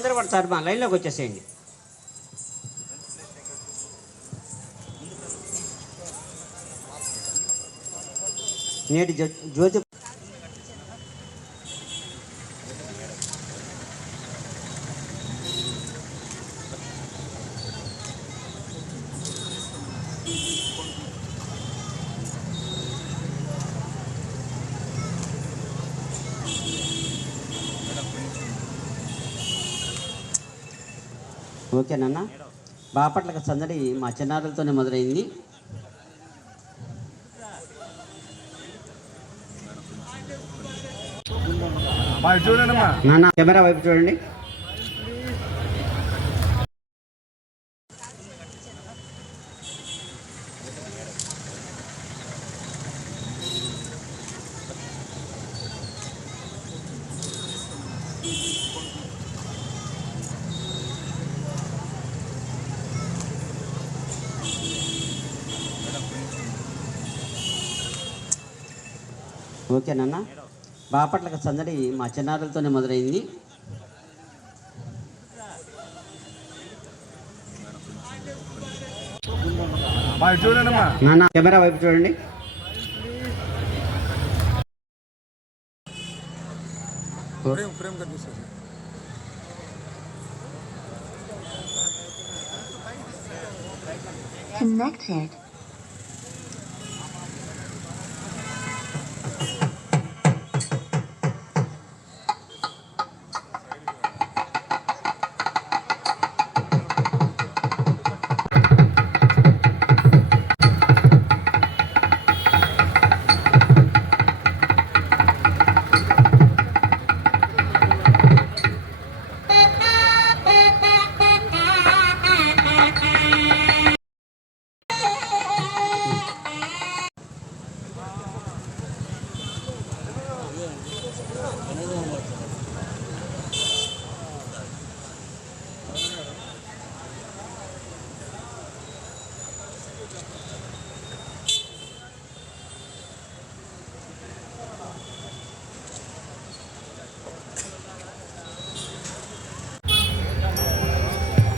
అందరూ పడతారు, మా లైన్లోకి వచ్చేసేయండి. నేటి జ్యోతి ఓకేనన్నా. బాపట్లకు సందడి మా చిన్నారులతోనే మొదలైంది. నాన్న కెమెరా వైపు చూడండి. ఓకేనన్నా. బాపట్లకు సందడి మా చిన్నారులతోనే మొదలైంది. నాన్న కెమెరా వైపు చూడండి. Connected.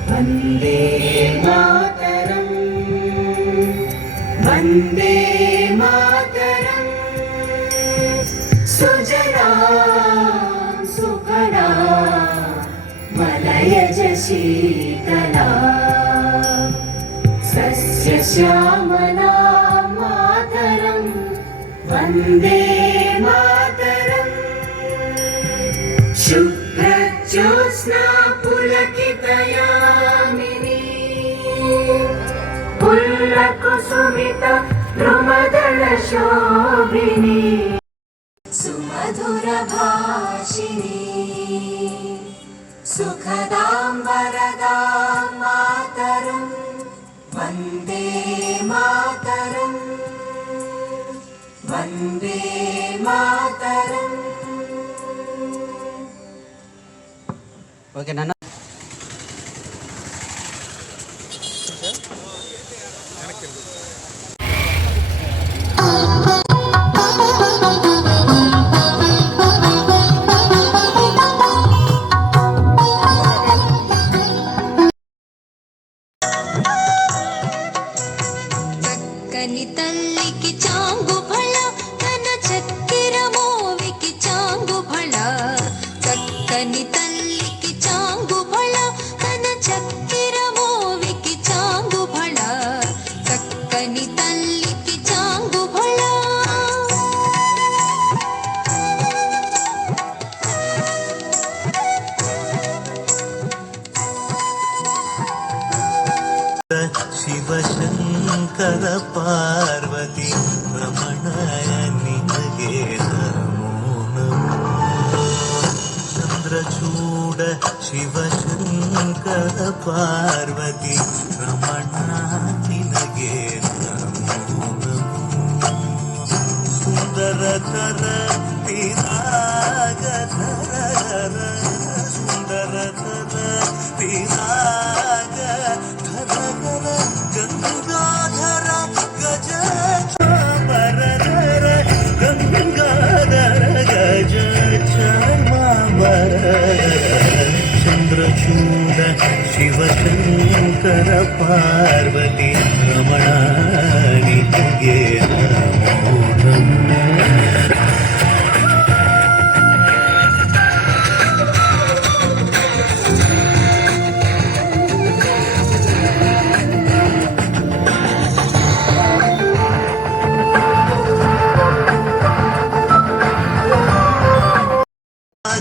वन्दे मातरम् वन्दे मातरम् सुजला सुफला मलयज शीतला सस्यश्यामला मातरम् वन्दे मातरम् शुभ्रज्योत्स्ना पुलकितयामिनी पुल्लकुसुमित द्रुमदलशोभिनी सुमधुरभाषिणी सुखदां वरदां मातरं वन्दे मातरं वन्दे मातरम्. ఓకే నాన్న. చక్కని తల్లికి చాంగు ఫళ తన చక్కెర మోవికి చాంగు ఫళ చక్కని తల్లికి చాంగు ఫళ తన చక్కెర మోవికి చాంగు ఫళ చక్కని తల్లికి చాంగు ఫళ ಶಿವಶಂಕರ ಪಾರ್ವತಿ ರಮಣಯ ನಿನಗೆ ನಮೋ ನಮೋ. ಚಂದ್ರಚೂಡ ಶಿವಶಂಕರ ಪಾರ್ವತಿ ರಮಣ ನಿನಗೆ ನಮೋ ನಮೋ. ಸುಂದರತರ ತೀರಾಗಧರ ಸುಂದರತರ ತೀರಾಗ ಧರ ಗಂಗಾಧರ ಗಜ ಚಾಮರಧರ ಗಂಗಾಧರ ಗಜ ಚಾಮರಧರ ಚಂದ್ರ ಶಿವಶಂಕರ ಪಾರ್ವತಿ ರಮಣ ನಿನಗೆ ನಮೋ ನಮಃ.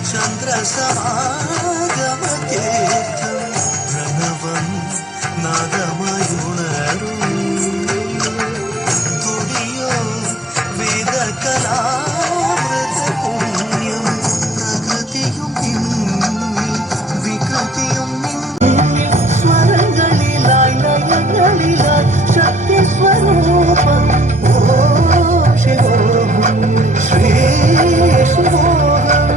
ചന്ദ്ര സമാഗമതീർത്ഥം പ്രണവം നാദമയുണരും തുടിയോ വേദകലാമൃത പുണ്യം പ്രകൃതിയും വികൃതിയും സ്വരങ്ങളിലായി ലയങ്ങളിലായി ശക്തി സ്വരൂപം ഓ ശിവോഹം ശ്രീ ശിവോഹം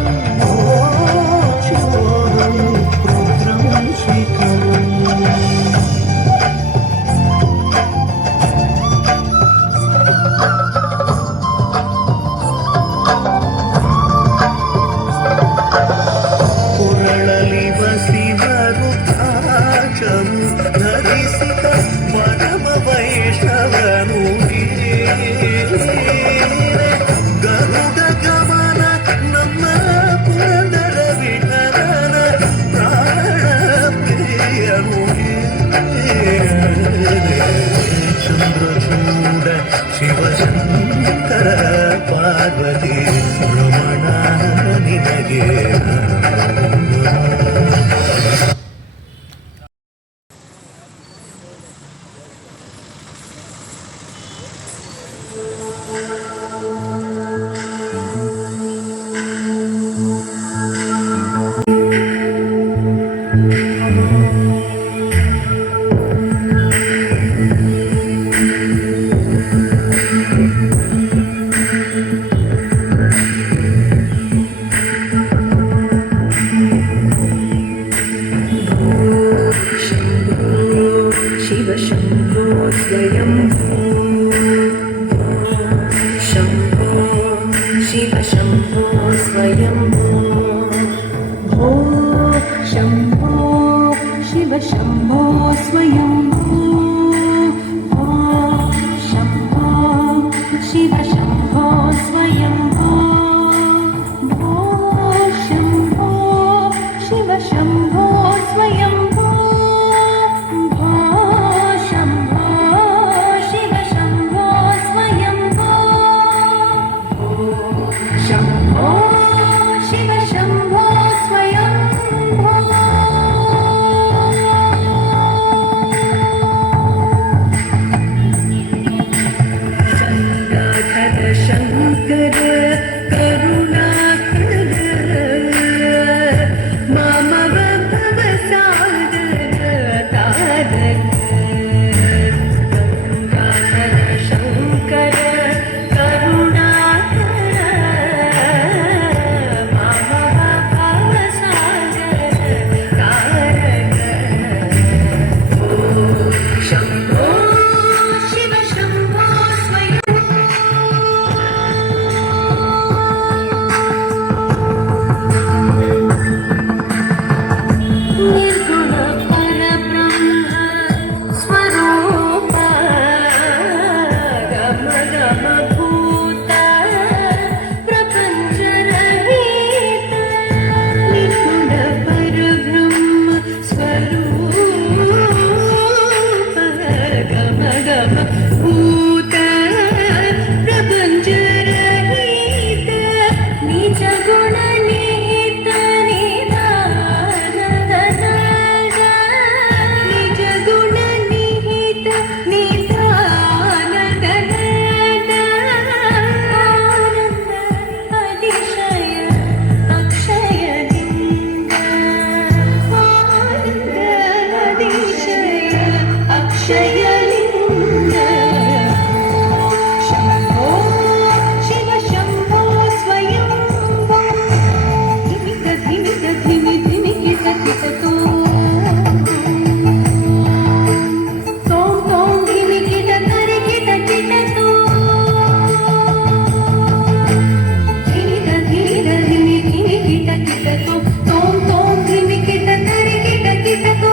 ಕುರಳಲಿ ಬಸಿವರು ಕಾಚವು ಧರಿಸಿದ ಪರಮ ವೈಷ್ಣವನು ಗರುಡ ಗಮನ ನಮ್ಮ ಪುರಂದರ ವಿಠಲನ ಪ್ರಾಣ ಪ್ರಿಯನು ಚಂದ್ರಚೂಡ ಶಿವಶಂಕರ ಪಾರ್ವತಿ ರಮಣ ನಿನಗೆ शिवशम्भो स्वयम्भू शम्भो शिवशम्भो स्वयम्भू भो शम्भो शिवशम्भो स्वयम्भू भो शम्भो शिवशम्भो स्वयम्भू भो शम्भो शिवशम्भो स्वयम्भू शम्भो शिव शम्भो स्वयम्भो गङ्गाधर शङ्कर करुणाकर मामव भवसागर तारक गङ्गाधर शङ्कर शम्भो शिव शम्भो स्वयं निर्गुण परब्रह्म स्वरूप गम गम भूत प्रपञ्च रहित निर्गुण परब्रह्म स्वरूप गम गम भूत प्रपञ्च रहित निज गुण निहित निधान निज गुण निहित निधान आनन्द अतिशय अक्षय लिङ्ग आनन्द अतिशय अक्षय लिङ्ग शम्भो शिव शम्भो स्वयम्भो धिमिक धिमिक धिमि धिमिकिट किटतो तों तों धिमिकिट तरिकिट किटतो धिमिक धिमिक धिमि धिमिकिट किटतो तों तों धिमिकिट तरिकिट किटतो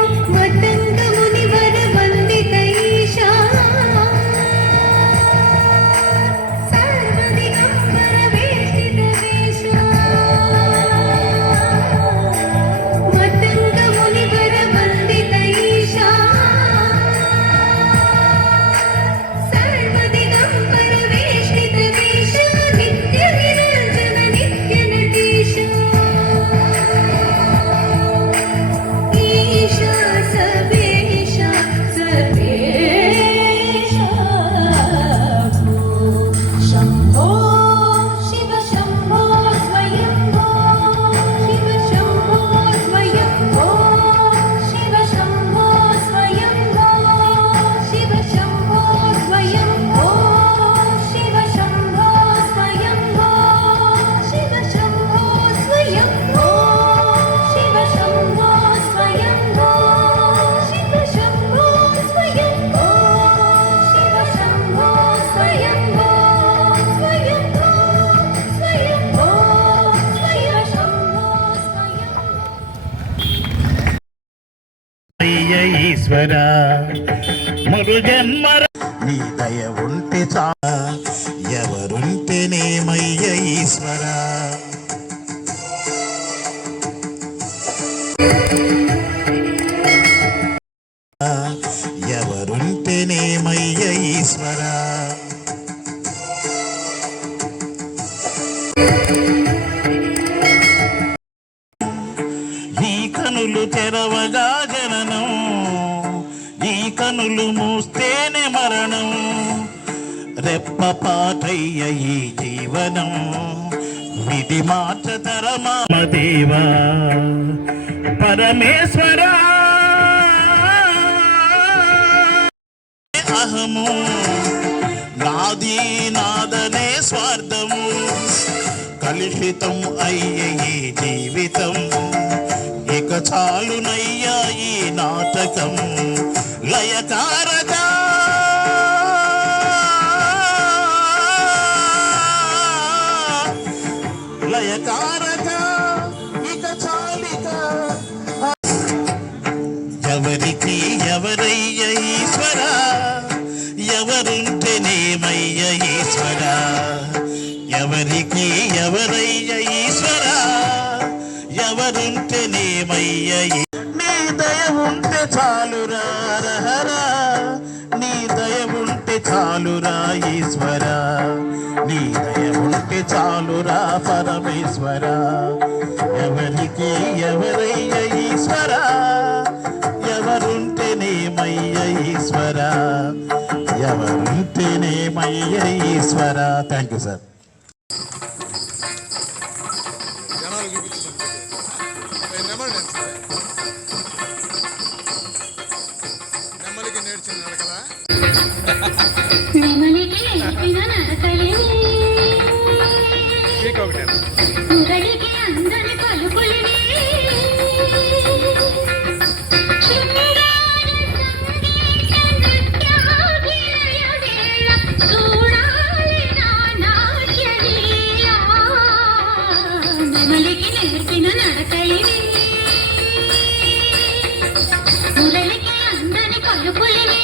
ఈశ్వర మరు జన్మర నీ దయ ఉంటే చా ఎవరుంటేనేమయ్య ఈశ్వర ఎవరుంటేనేమయ్య ఈశ్వర ఈ కనులు తెరవగా జననం ఈ కనులు మూస్తేనే మరణం రెప్పపాటయ్య ఈ జీవనం విధి మార్చతరమా దేవా పరమేశ్వరా అహము నాది నాదనే స్వార్థము కలుషితం అయ్యే ఈ జీవితం ఇక చాలునయ్యా ఈ నాటకం లయకారక లయకారక ఇక చాలిక ఎవరికి ఎవరయ్య ఈశ్వర ఎవరుంటేనేమయ్య ఈశ్వర ఎవరికి ఎవరయ్య ఈశ్వర ఎవరుంటేనేమయ్య నీ దయ ఉంటే చాలురా రహరా నీ దయ ఉంటే చాలురా ఈశ్వర నీ దయ ఉంటే చాలురా పరమేశ్వర ఎవరికి ఎవరయ్య ఈశ్వర ఎవరుంటేనేమయ్య ఈశ్వర ఎవరుంటేనేమయ్య ఈశ్వర థ్యాంక్ యూ సార్ నెమలికి నేర్పిన నడకలే మురళికి అందని పలుకులివి శృంగార సంగీత నృత్యాభినయ వేళ చూడాలి నా నాట్యలీల నెమలికి నేర్పిన నడకలివి మురళికి అందని పలుకులివి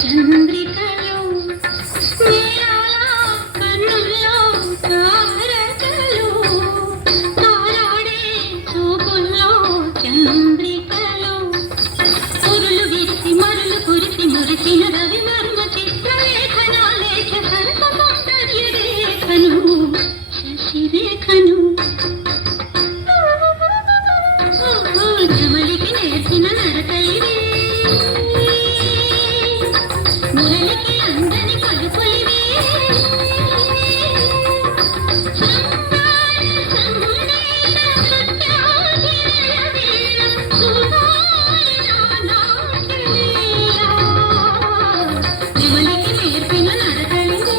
చంద్రికలు నీరాల కన్నుల్లో తారకలు తారాడే చూపుల్లో చంద్రికలు కురులు విరిసి మరులు కురిసి మురిసిన రవి మర్మ చిత్రలేఖన లేఖ సర్వ సౌందర్య రేఖను శశిరేఖను జమలికి నేర్చిన నడకలివే మురళికి అందని పలుకులివే శృంగార సందేశ సత్యాభినయ వేళ సుమారిన నాట్యలీల జమలికి నేర్పిన నడకలివే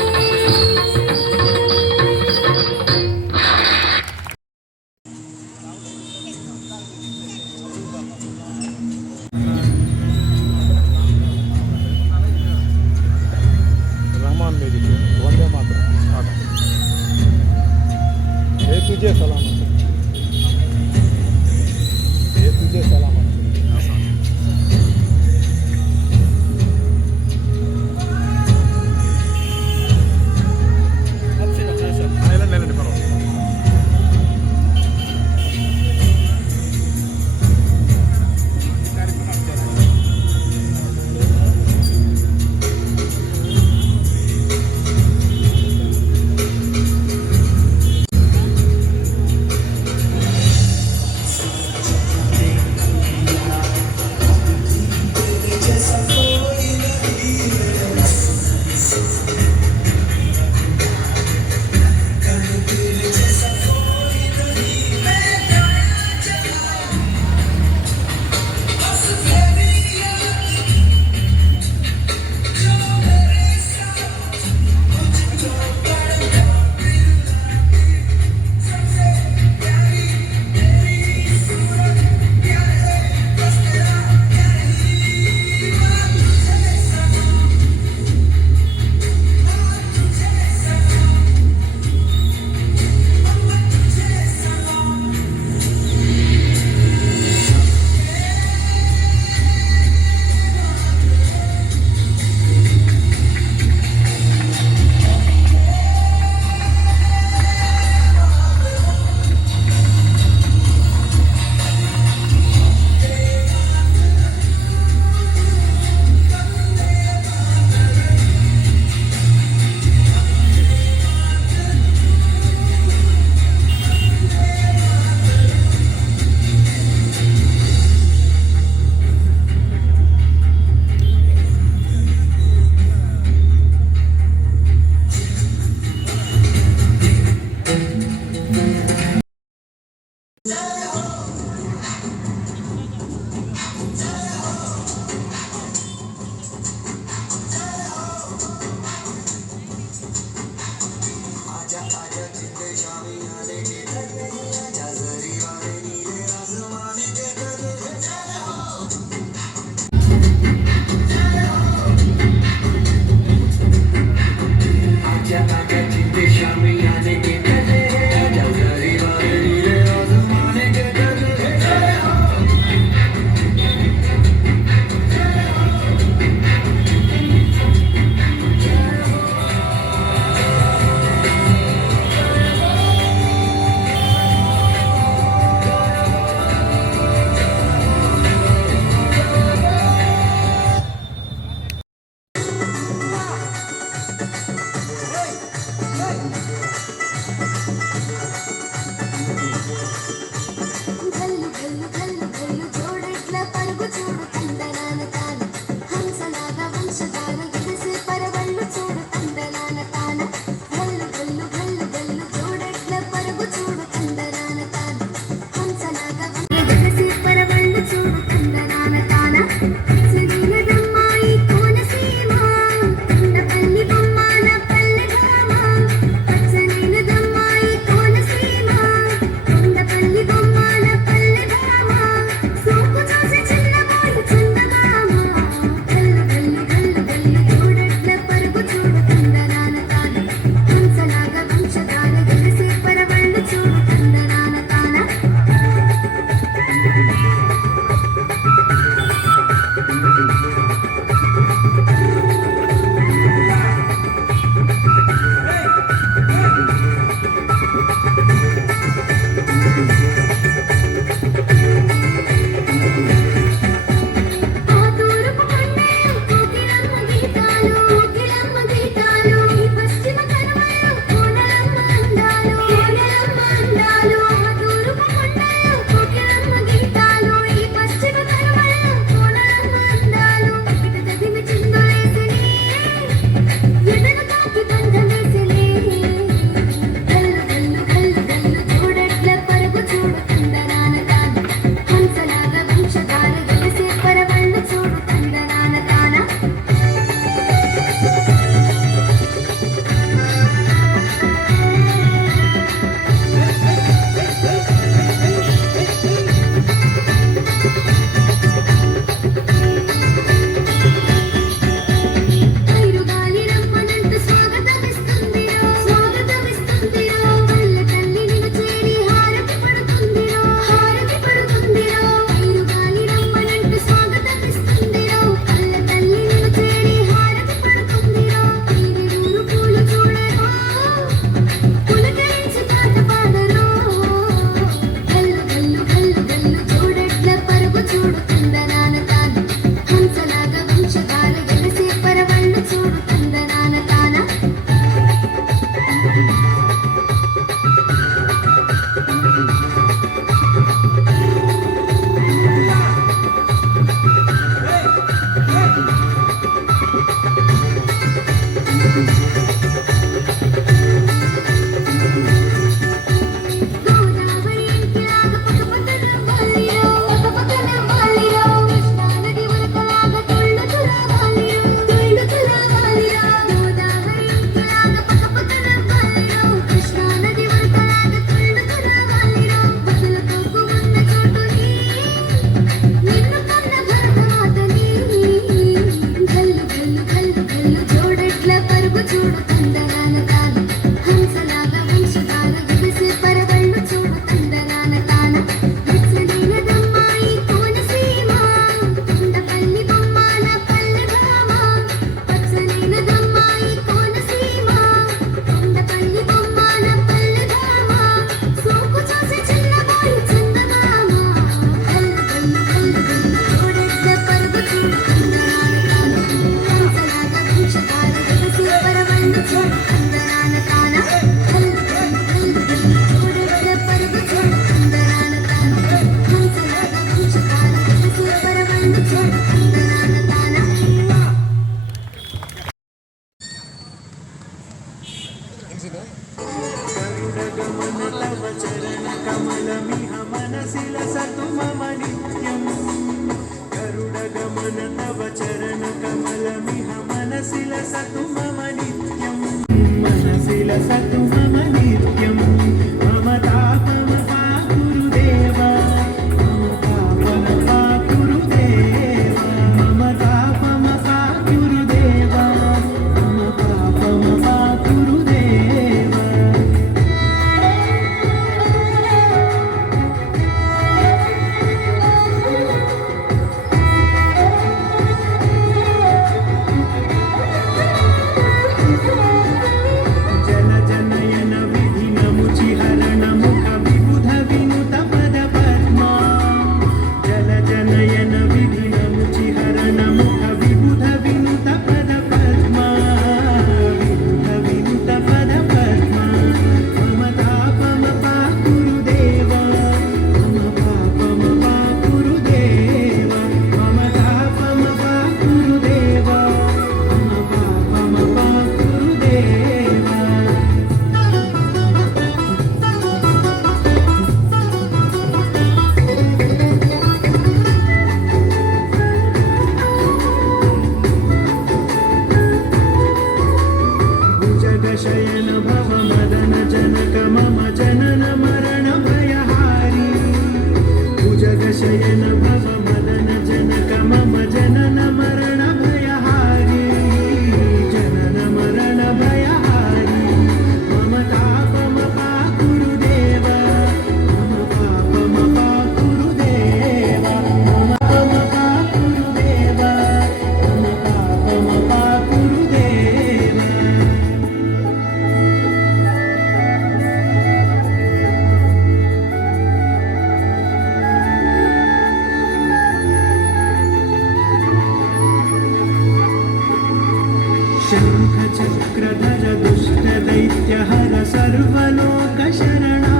शङ्खचक्रधर दुष्टदैत्यहर सर्वलोकशरणा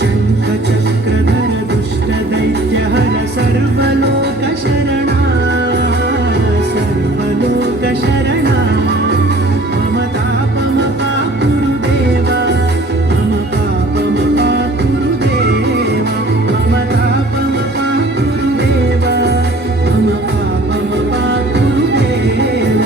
शङ्खचक्रधर दुष्टदैत्यहर सर्वलोकशरणा सर्वलोकशरणा मम तापमपाकुरु देव मम पापमपाकुरु देव मम तापमपाकुरु देव मम पापमपाकुरु देव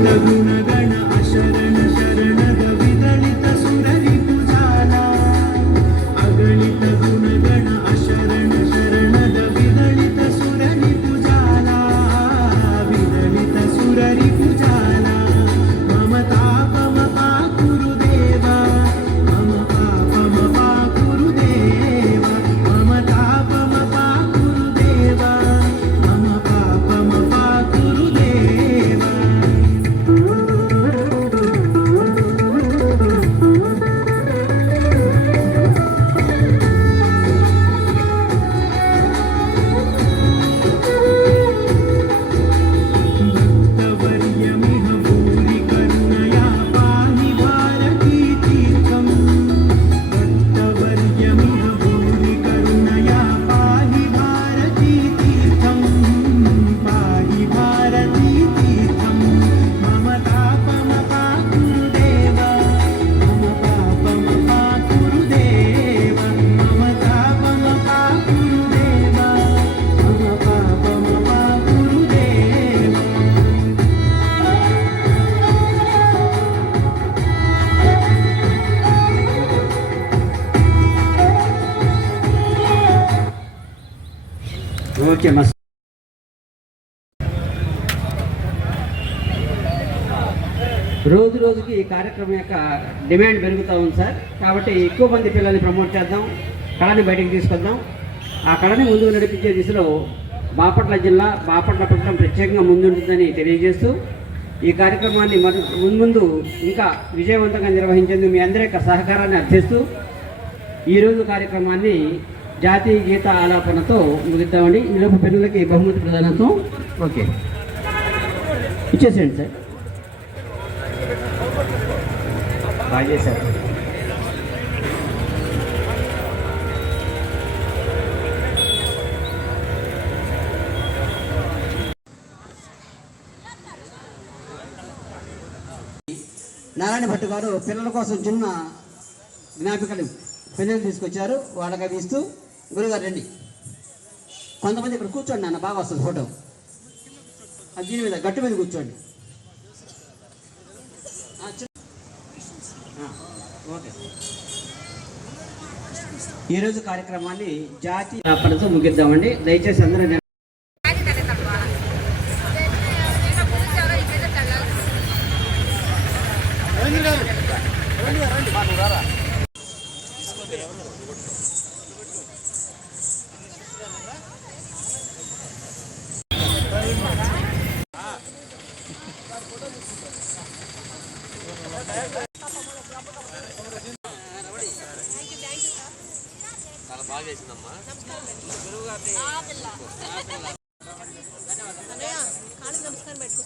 गुणगण अशरण शरणद विदलित सुररि पूजाला अगणित गुणगण अशरण शरणद विदलित सुररि पूजाला विदलित सुररि पूजाला मम तापमपाकुरु देव मम पापमपाकुरु देव मम तापमपाकुरु देव मम पापमपाकुरु देव ఓకే మస్ రోజు రోజుకి ఈ కార్యక్రమం యొక్క డిమాండ్ పెరుగుతూ ఉంది సార్. కాబట్టి ఎక్కువ మంది పిల్లల్ని ప్రమోట్ చేద్దాం, కళని బయటికి తీసుకొద్దాం. ఆ కళని ముందుకు నడిపించే దిశలో బాపట్ల జిల్లా, బాపట్ల పట్టణం ప్రత్యేకంగా ముందుంటుందని తెలియజేస్తూ ఈ కార్యక్రమాన్ని ముందు ఇంకా విజయవంతంగా నిర్వహించేందుకు మీ అందరి యొక్క సహకారాన్ని అర్థిస్తూ ఈరోజు కార్యక్రమాన్ని జాతీయ గీత ఆలాపనతో ముగిద్దామండి. ఈలోపు పిల్లలకి బహుమతి ప్రదానంతో ఓకే ఇచ్చేసేయండి సార్. బాగా చేశారు. నారాయణ భట్ గారు పిల్లల కోసం చిన్న జ్ఞాపికలు పెన్నులు తీసుకొచ్చారు. వాళ్ళకి అవి ఇస్తూ గురుగారు రండి, కొంతమంది ఇక్కడ కూర్చోండి నాన్న, బాగా వస్తుంది ఫోటో. దీని మీద గట్టు మీద కూర్చోండి. ఓకే, ఈరోజు కార్యక్రమాన్ని జాతీయ వ్యాపారంతో ముగిద్దామండి. దయచేసి అందరూ చాలా బాగా చేసిందమ్మా. నమస్కారం పెట్టుకో.